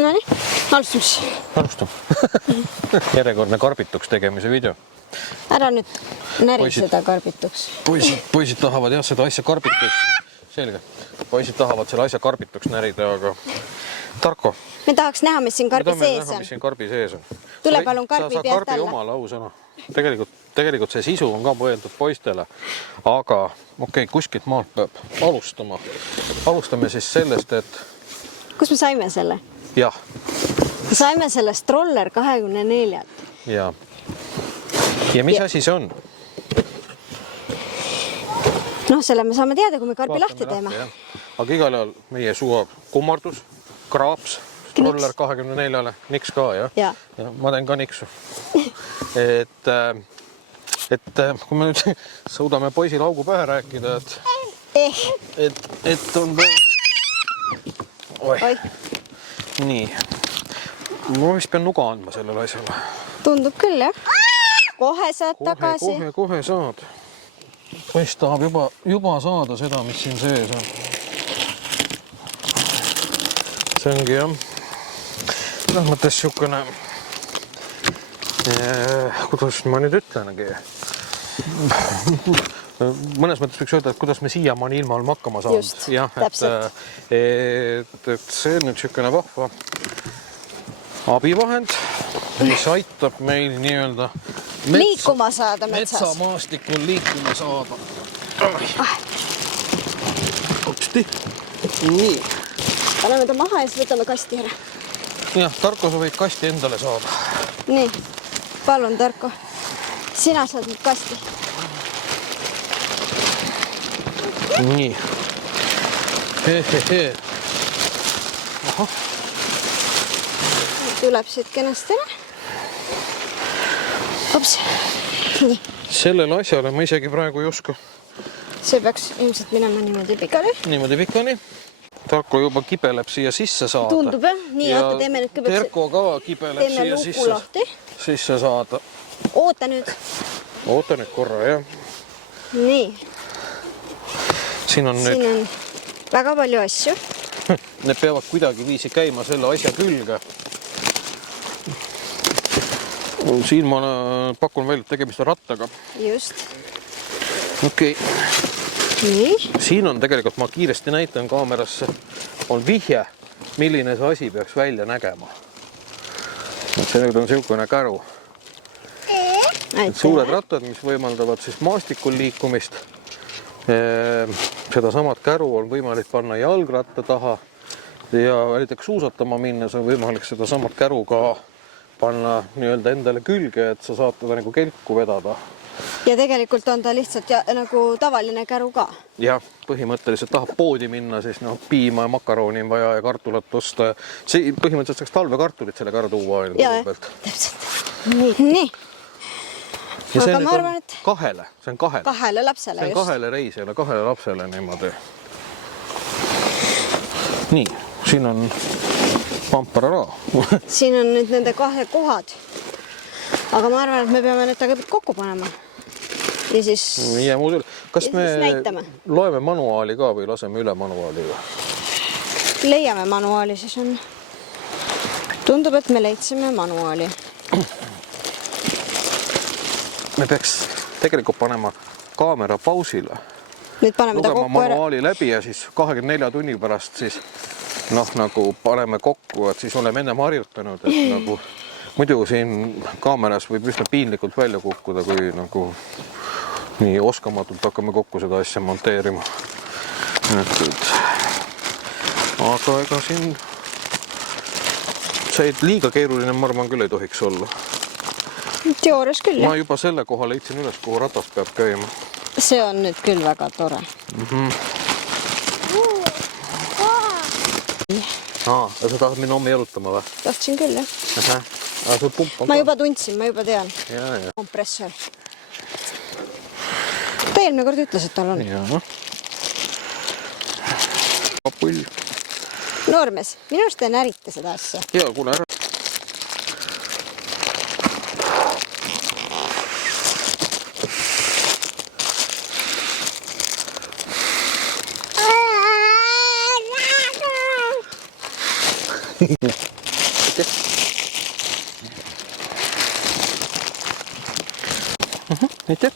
Nonii, alustame. Alustame. Järjekordne karbituks tegemise video. Ära nüüd näri seda karbituks. Poisid tahavad jah seda asja karbituks. Selge. Poisid tahavad selle asja karbituks närida, aga Tarko. Me tahaks näha, mis siin karbi sees on. Mis siin karbi sees on. Tule palun karbi pealt alla. Karbi oma lausõna. Tegelikult see sisu on ka mõeldud poistele, aga okei, kuskilt maalt peab alustama. Alustame siis sellest, et... Kus me saime selle? Jah. Saime selle Stroller 24. Ja mis asi see on? Noh, selle me saame teada, kui me karbi lahti teeme. Aga igal ajal meie suva kummardus, kraaps, Stroller 24-le, niks ka, jah? Ja. Ma teen ka niksu. Et kui me nüüd suudame poisil augu pähe rääkida, et on... Oi. Nii. Ma vist pean nuga andma sellele asjale. Tundub küll, jah. Kohe saad tagasi. Kohe saad. Poiss tahab juba saada seda, mis siin sees on. See ongi, jah. Mõttes siukene... Kuidas ma nüüd ütlenegi? Mõnes mõttes võiks öelda, et kuidas me siiamaani ilma oleme hakkama saanud. Just, täpselt. Et see on nüüd siukene vahva abivahend, mis aitab meil nii-öelda liikuma saada metsas. Metsamaastikul liikuma saada. Hopsti. Nii. Paneme ta maha ja siis võtame kasti ära. Jah, Tarko, sa võid kasti endale saada. Nii, palun, Tarko. Sina saad nüüd kasti. Nii. Hehehe. Ahah. Tuleb siit kenastele. Ops. Nii. Sellele asjale ma isegi praegu ei oska. See peaks ilmselt minema niimoodi pikali. Niimoodi pikali. Tarko juba kibeleb siia sisse saada. Tundub, jah? Nii, oota, teeme nüüd kõigepealt... Terko ka kibeleb siia sisse saada. Oota nüüd. Oota nüüd korra, jah. Nii. Siin on väga palju asju. Need peavad kuidagi viisi käima selle asja külge. Siin ma pakun välja, et tegemist rattaga. Just. Okei. Nii. Siin on tegelikult, ma kiiresti näitan kaamerasse, on vihje, milline see asi peaks välja nägema. See nüüd on siukene käru. Suured rattad, mis võimaldavad siis maastikul liikumist. Seda samad käru on võimalik panna jalgratta taha ja näiteks suusatama minnes on võimalik seda samad käru ka panna nii-öelda endale külge, et sa saad teda nagu kelku vedada. Ja tegelikult on ta lihtsalt nagu tavaline käru ka. Jah, põhimõtteliselt tahab poodi minna, siis piima ja makarooni on vaja ja kartulat osta. See põhimõtteliselt saaks talvekartulit selle käru tuua. Jaa, täpselt. Nii. Ja see on kahele. See on kahele. Kahele lapsele, just. See on kahele reisele, kahele lapsele niimoodi. Nii, siin on pamparara. Siin on nüüd nende kahe kohad. Aga ma arvan, et me peame need kõigepealt kokku panema. Ja siis... Ja muud üle. Kas me näitame? Loeme manuaali ka või laseme üle manuaali? Leiame manuaali, siis on... Tundub, et me leidsime manuaali. Me peaks tegelikult panema kaamera pausile. Nüüd paneme ta kokku ära. Manuaali läbi ja siis 24 tunni pärast siis nagu paneme kokku, et siis oleme ennem harjutanud, et nagu muidu siin kaameras võib üsna piinlikult välja kukkuda, kui nagu nii oskamatult hakkame kokku seda asja monteerima. Aga ega siin see liiga keeruline, ma arvan, küll ei tohiks olla. Teoorias küll, Ma juba selle koha leidsin üles, kuhu ratas peab käima. See on nüüd küll väga tore. Sa tahad minna homme jalutama või? Tahtsin küll, jah. Ma juba tundsin, ma juba tean. Kompressor. Ta eelmine kord ütles, et tal on. Pull. Noormees, minu arust te närite seda asja. Jaa, kuule ära. aitäh. Aitäh.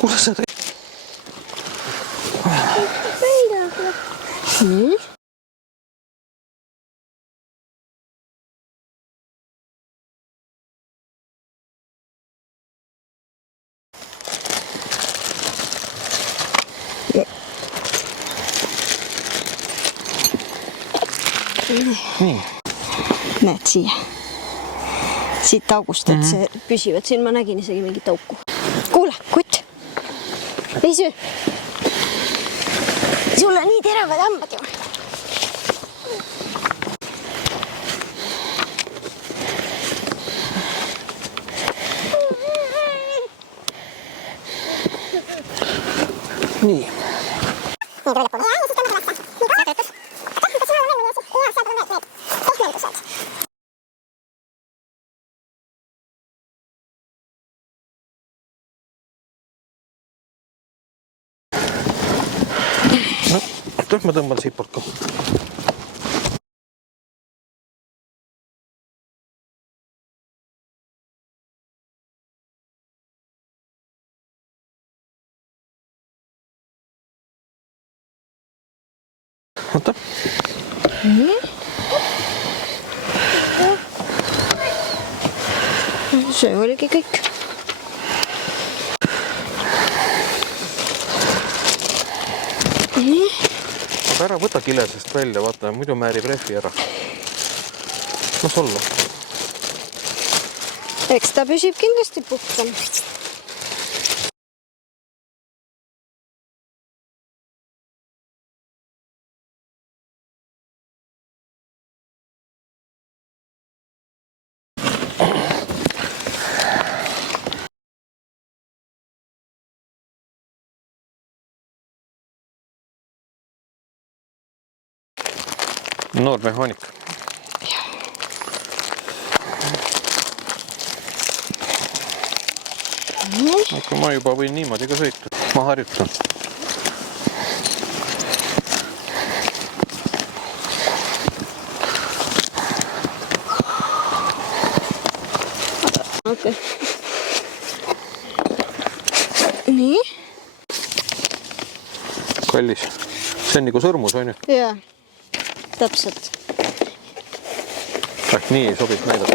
Kuule sa teed? Nii. Nii. Näed siia. Siit august, et see püsivad siin. Ma nägin isegi mingit auku. Kuule, kutt. Ei söö. Sul on nii teravad hambad ju. Nii. Ma tõmban siipalt ka. Oota. See oligi kõik. Aga ära võta kilesest välja, vaata, muidu määrib rehvi ära. Las olla. Eks ta püsib kindlasti puhtam. Noor mehaanik. Aga ma juba võin niimoodi ka sõita. Ma harjutan. Okay. Nii. Kallis. See on nagu sõrmus, on ju? Jaa. Täpselt. Nii ei sobis näidata.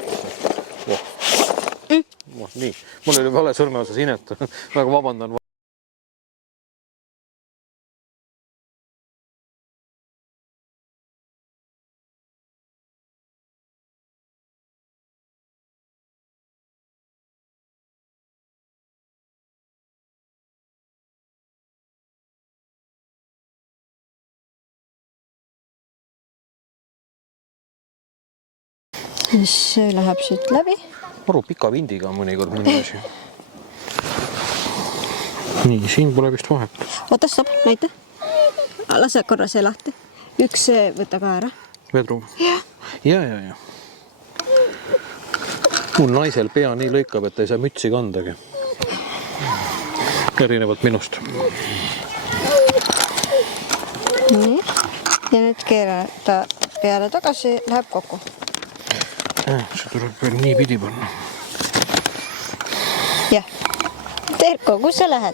Nii. Mul oli vale sõrme osas inet. Väga vabandan. See läheb siit läbi. Maru pika vindiga on mõnikord mõni asi. Nii, siin pole vist vahet. Oota, stopp, näita. Lase korra see lahti. Üks võta ka ära. Vedru? Ja. Ja. Mul naisel pea nii lõikab, et ei saa mütsi kandagi. Erinevalt minust. Nii. Ja nüüd keerata peale tagasi, läheb kokku. See tuleb veel nii pidi panna. Jah. Terko, kus sa lähed?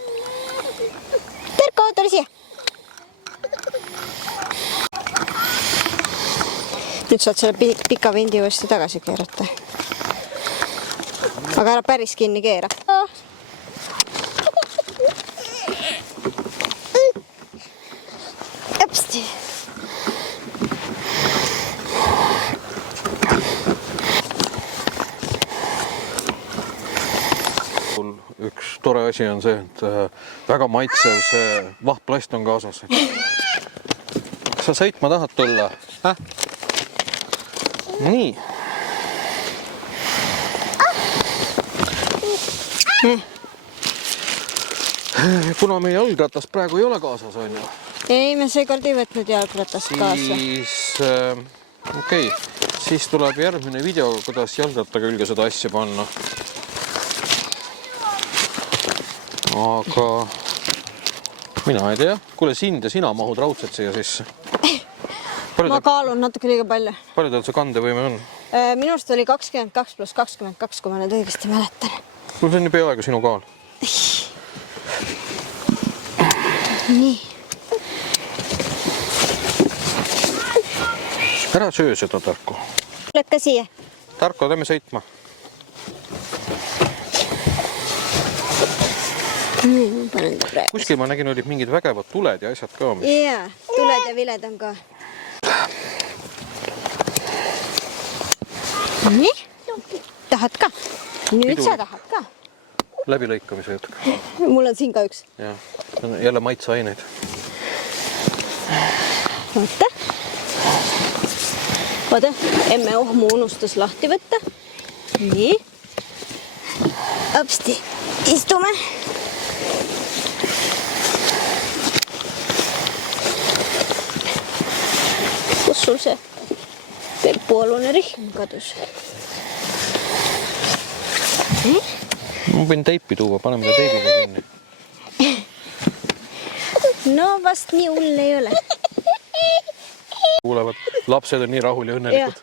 Terko, tule siia. Nüüd saad selle pika vindi uuesti tagasi keerata. Aga ära päris kinni keera. Õpsti. Üks tore asi on see, et väga maitsev see vahtplast on kaasas. Kas sa sõitma tahad tulla? Nii. Kuna meie jalgratast praegu ei ole kaasas, on ju? Ei, me seekord ei võtnud jalgratast kaasa. Okei, siis tuleb järgmine video, kuidas jalgrattaga külge seda asja panna. Aga mina ei tea. Kuule, sind ja sina mahud raudselt siia sisse. ma kaalun natuke liiga palju. Palju tal see kandevõime on? Minu arust oli 22 + 22, kui ma nüüd õigesti mäletan. No see on ju peaaegu sinu kaal. Nii. Ära söö seda, Tarko. Lõkka siia. Tarko, lähme sõitma. Nii, ma panen ta praegu. Kuskil ma nägin, olid mingid vägevad tuled ja asjad ka. Jaa, tuled ja viled on ka. Nii, tahad ka? Nüüd sa tahad ka? Läbilõikamise hetk. Mul on siin ka üks. Jah, jälle maitseaineid. Vaata. Vaata, emme ohmu unustas lahti võtta. Nii. Õpsti, istume. Kus sul see peppualune rihm kadus? Ma võin teipi tuua, paneme ta teibiga kinni. No vast nii hull ei ole. Kuulevad, lapsed on nii rahul ja õnnelikud.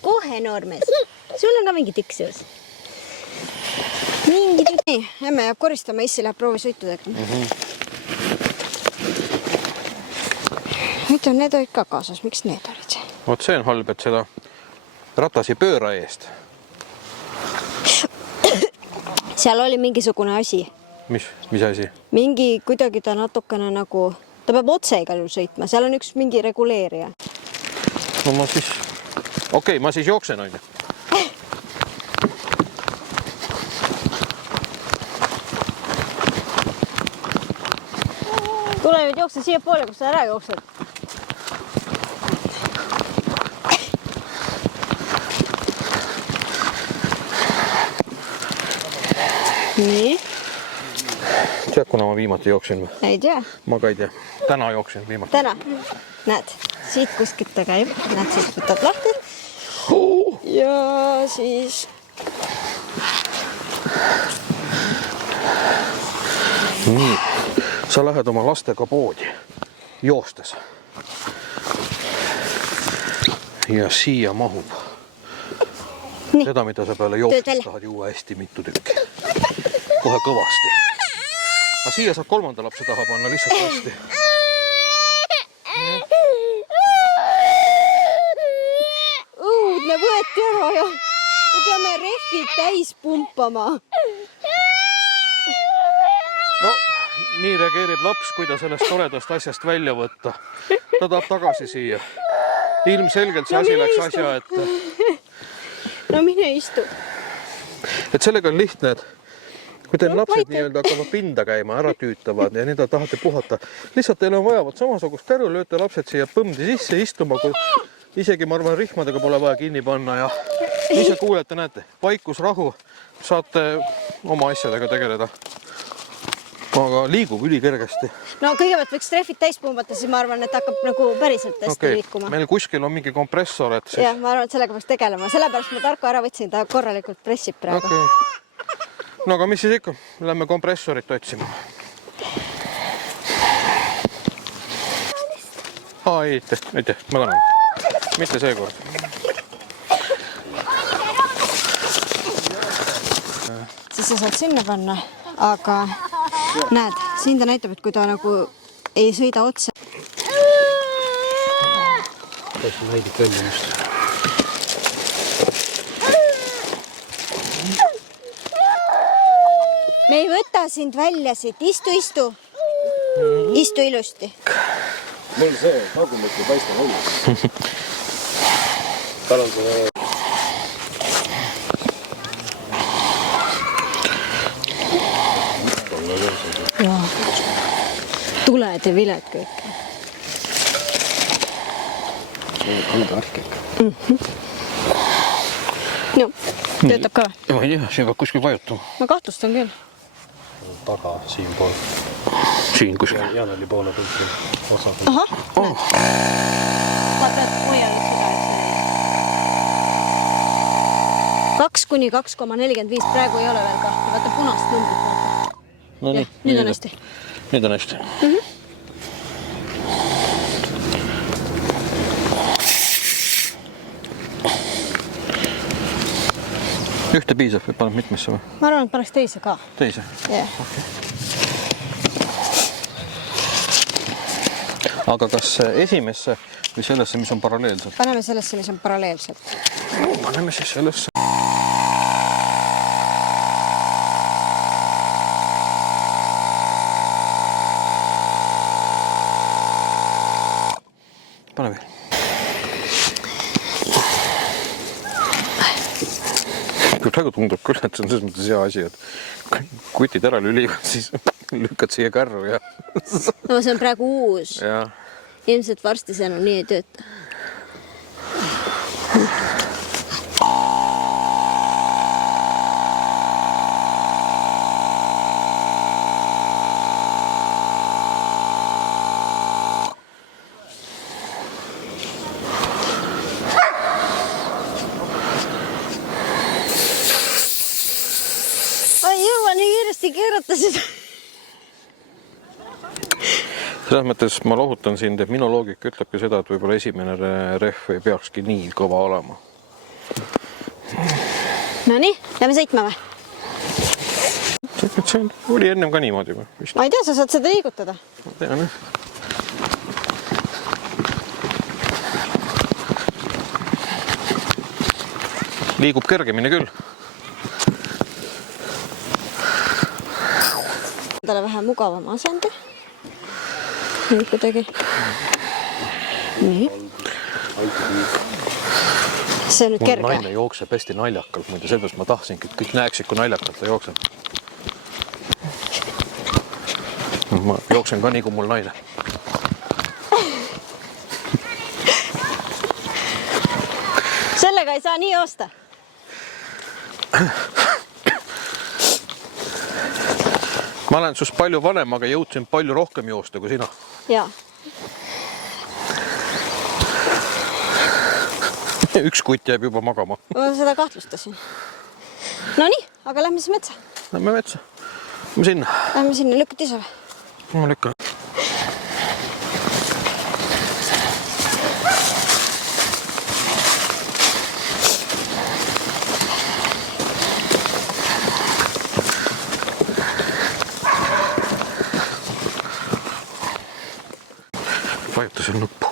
Kohe noormees. Sul on ka mingi tikk seos. Mingi tikk. Nii, emme jääb koristama, issi läheb proovisõitudega. Nüüd on need olid ka kaasas, miks need olid? Vot see on halb, et seda ratas ei pööra eest. Seal oli mingisugune asi. Mis asi? Mingi kuidagi ta natukene nagu, ta peab otse igal juhul sõitma, seal on üks mingi reguleerija. No ma siis, okei, ma siis jooksen, on ju. Tule nüüd jookse siia poole, kus sa ära jooksed. Nii. Tead, kuna ma viimati jooksin või? Ei tea. Ma ka ei tea. Täna jooksin viimati. Täna. Näed, siit kuskilt ta käib. Näed, siit võtad lahti. Ja siis... Nii, sa lähed oma lastega poodi joostes. Ja siia mahub. Nii. Seda, mida sa peale joostes tahad juua hästi mitu tükki. Kohe kõvasti. Aga siia saab kolmanda lapse taha panna lihtsalt hästi. Õudne võeti ära ja me peame rehvid täis pumpama. No, nii reageerib laps, kui ta sellest toredast asjast välja võtta. Ta tahab tagasi siia. Ilmselgelt see asi läks asja, et... No mine istu. Et sellega on lihtne, et kui teil lapsed nii-öelda hakkavad pinda käima, ära tüütavad ja nii tahate puhata, lihtsalt teil on vajavad samasugust käru, lööte lapsed siia põmdi sisse istuma, kui isegi, ma arvan, rihmadega pole vaja kinni panna ja ise kuulete, näete, vaikus, rahu, saate oma asjadega tegeleda. Aga liigub ülikergesti. No kõigepealt võiks rehvid täis pumbata, siis ma arvan, et hakkab nagu päriselt hästi liikuma. Meil kuskil on mingi kompressor, et siis... Jah, ma arvan, et sellega peaks tegelema. Sellepärast ma Tarko ära võtsin, ta korralikult pressib praegu. No aga mis siis ikka? Lähme kompressorit otsima. Aitäh, ma tänan. Mitte seekord. Siis sa saad sinna panna, aga näed, siin ta näitab, et kui ta nagu ei sõida otse. Kas on näidib välja just? Me ei võta sind välja siit, istu. Istu ilusti. Mul see tagumik ei paista välja. Tal on see... Jaa. Tuled ja viled kõik. See on halda värk ikka. No, töötab ka. Ma ei tea, siin peab kuskil vajutama. Ma kahtlustan küll. Taga, siin pool. Siin kuskil. Janeli poole kuskil osa. Ahah, näed. Vaata, et hoia nüüd seda, et see 2 kuni 2,45, praegu ei ole veel kahte. Vaata punast numbrit. No nii, nüüd on hästi. Nüüd on hästi. Ühte piisab või paned mitmesse või? Ma arvan, et paneks teise ka. Teise? Yeah. Aga kas esimesse või sellesse, mis on paralleelselt? Paneme sellesse, mis on paralleelselt. Paneme siis sellesse. Pane veel. Praegu tundub küll, et see on selles mõttes hea asi, et kutid ära lülivad, siis lükkad siia kärru ja... No see on praegu uus. Ja. Ilmselt varsti see enam nii ei tööta. Ei jõua nii kiiresti keerata seda. Selles mõttes ma lohutan sind, et minu loogika ütlebki seda, et võib-olla esimene rehv ei peakski nii kõva olema. No nii, lähme sõitma või? See oli ennem ka niimoodi või? Ma ei tea, sa saad seda liigutada. Ma tean, jah. Liigub kergemini küll. Talle vähe mugavam asendi. Nii kuidagi. Nii. See on nüüd kerge. Mul naine jookseb hästi naljakalt, muide sellepärast ma tahtsingi, et kõik näeksid, kui naljakalt ta jookseb. Ma jooksen ka nii kui mul naine. Sellega ei saa nii joosta. Ma olen sust palju vanem, aga jõudsin palju rohkem joosta kui sina. Jaa. Üks kutt jääb juba magama. Ma seda kahtlustasin. No nii, aga lähme siis metsa. Lähme metsa. Lähme sinna. Lähme sinna, lükkad ise või? Ma lükkan. Vajuta seal nuppu.